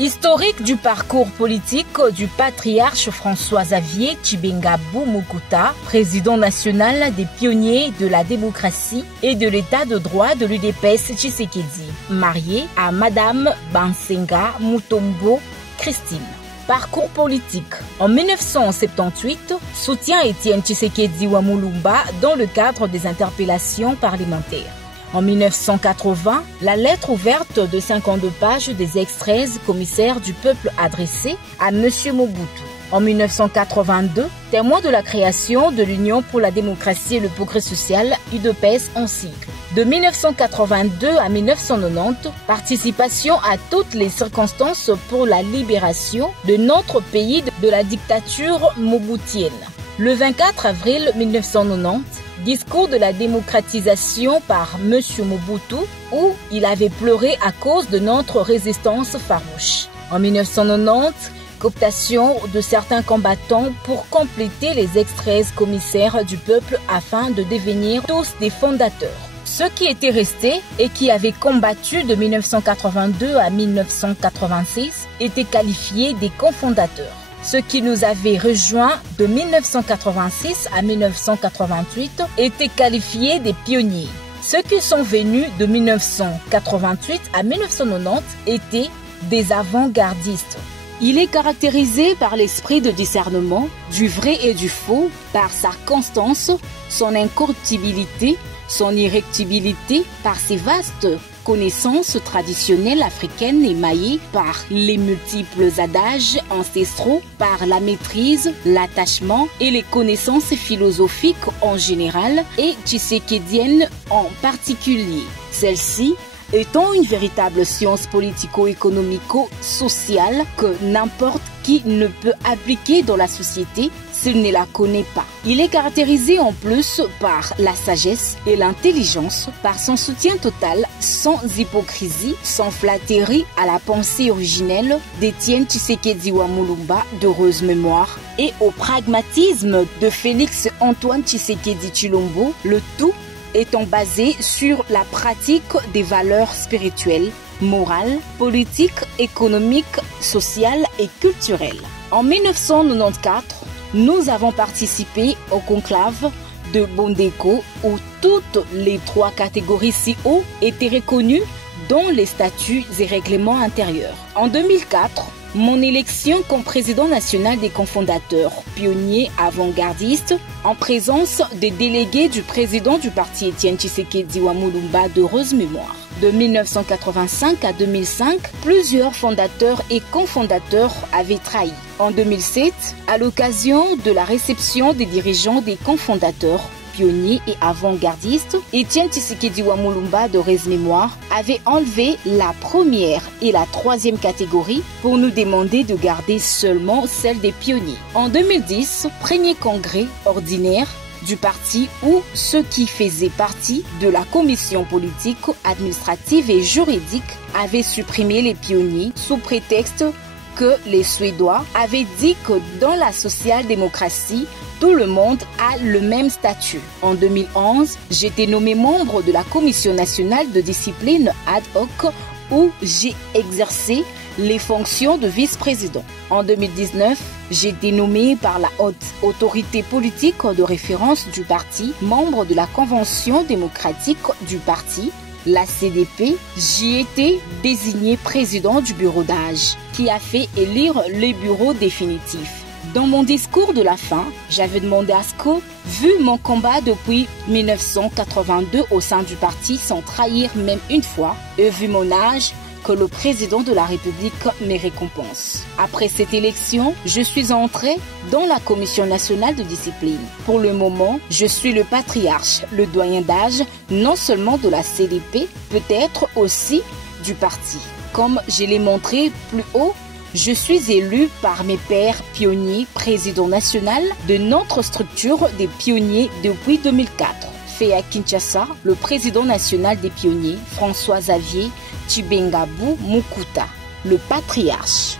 Historique du parcours politique du patriarche François-Xavier Tshibengabou Mukuta, président national des pionniers de la démocratie et de l'état de droit de l'UDPS Tshisekedi, marié à Madame Bansenga Mutombo Christine. Parcours politique. En 1978, soutient Étienne Tshisekedi Wamulumba dans le cadre des interpellations parlementaires. En 1980, la lettre ouverte de 52 pages des ex-13 commissaires du peuple adressée à M. Mobutu. En 1982, témoin de la création de l'Union pour la démocratie et le progrès social, UDPS en sigle. De 1982 à 1990, participation à toutes les circonstances pour la libération de notre pays de la dictature mobutienne. Le 24 avril 1990, discours de la démocratisation par M. Mobutu, où il avait pleuré à cause de notre résistance farouche. En 1990, cooptation de certains combattants pour compléter les ex-13 commissaires du peuple afin de devenir tous des fondateurs. Ceux qui étaient restés et qui avaient combattu de 1982 à 1986 étaient qualifiés des cofondateurs. Ceux qui nous avaient rejoints de 1986 à 1988 étaient qualifiés des pionniers. Ceux qui sont venus de 1988 à 1990 étaient des avant-gardistes. Il est caractérisé par l'esprit de discernement du vrai et du faux, par sa constance, son incorruptibilité, son irréductibilité, par ses vastes connaissances traditionnelles africaines émaillées par les multiples adages ancestraux, par la maîtrise, l'attachement et les connaissances philosophiques en général et tshisekediennes en particulier. Celle-ci étant une véritable science politico-économico-sociale que n'importe qui ne peut appliquer dans la société s'il ne la connaît pas. Il est caractérisé en plus par la sagesse et l'intelligence, par son soutien total, sans hypocrisie, sans flatterie à la pensée originelle d'Étienne Tshisekedi Wamulumba d'heureuse mémoire et au pragmatisme de Félix Antoine Tshisekedi Tshilombo, le tout étant basé sur la pratique des valeurs spirituelles, morales, politiques, économiques, sociales et culturelles. En 1994, nous avons participé au conclave de Bondeko où toutes les 3 catégories ci-haut étaient reconnues dont les statuts et règlements intérieurs. En 2004, mon élection comme président national des cofondateurs, pionniers avant-gardistes, en présence des délégués du président du parti Étienne Tshisekedi Wamulumba d'heureuse mémoire. De 1985 à 2005, plusieurs fondateurs et cofondateurs avaient trahi. En 2007, à l'occasion de la réception des dirigeants des cofondateurs, pionniers et avant-gardistes, Étienne Tshisekedi Wamulumba d'heureuse mémoire avait enlevé la première et la 3e catégorie pour nous demander de garder seulement celle des pionniers. En 2010, premier congrès ordinaire du parti où ceux qui faisaient partie de la commission politique, administrative et juridique avaient supprimé les pionniers sous prétexte que les Suédois avaient dit que dans la social-démocratie, tout le monde a le même statut. En 2011, j'étais nommé membre de la Commission nationale de discipline ad hoc où j'ai exercé les fonctions de vice-président. En 2019, j'ai été nommé par la haute autorité politique de référence du parti, membre de la Convention démocratique du parti, la CDP. J'y ai été désigné président du bureau d'âge, qui a fait élire les bureaux définitifs. Dans mon discours de la fin, j'avais demandé à ce que, vu mon combat depuis 1982 au sein du parti sans trahir même une fois, et vu mon âge, que le président de la République me récompense. Après cette élection, je suis entré dans la Commission nationale de discipline. Pour le moment, je suis le patriarche, le doyen d'âge, non seulement de la CDP, peut-être aussi du parti. Comme je l'ai montré plus haut, je suis élu par mes pairs pionniers, président national de notre structure des pionniers depuis 2004. Fait à Kinshasa, le président national des pionniers, François-Xavier Tshibengabou Mukuta, le patriarche.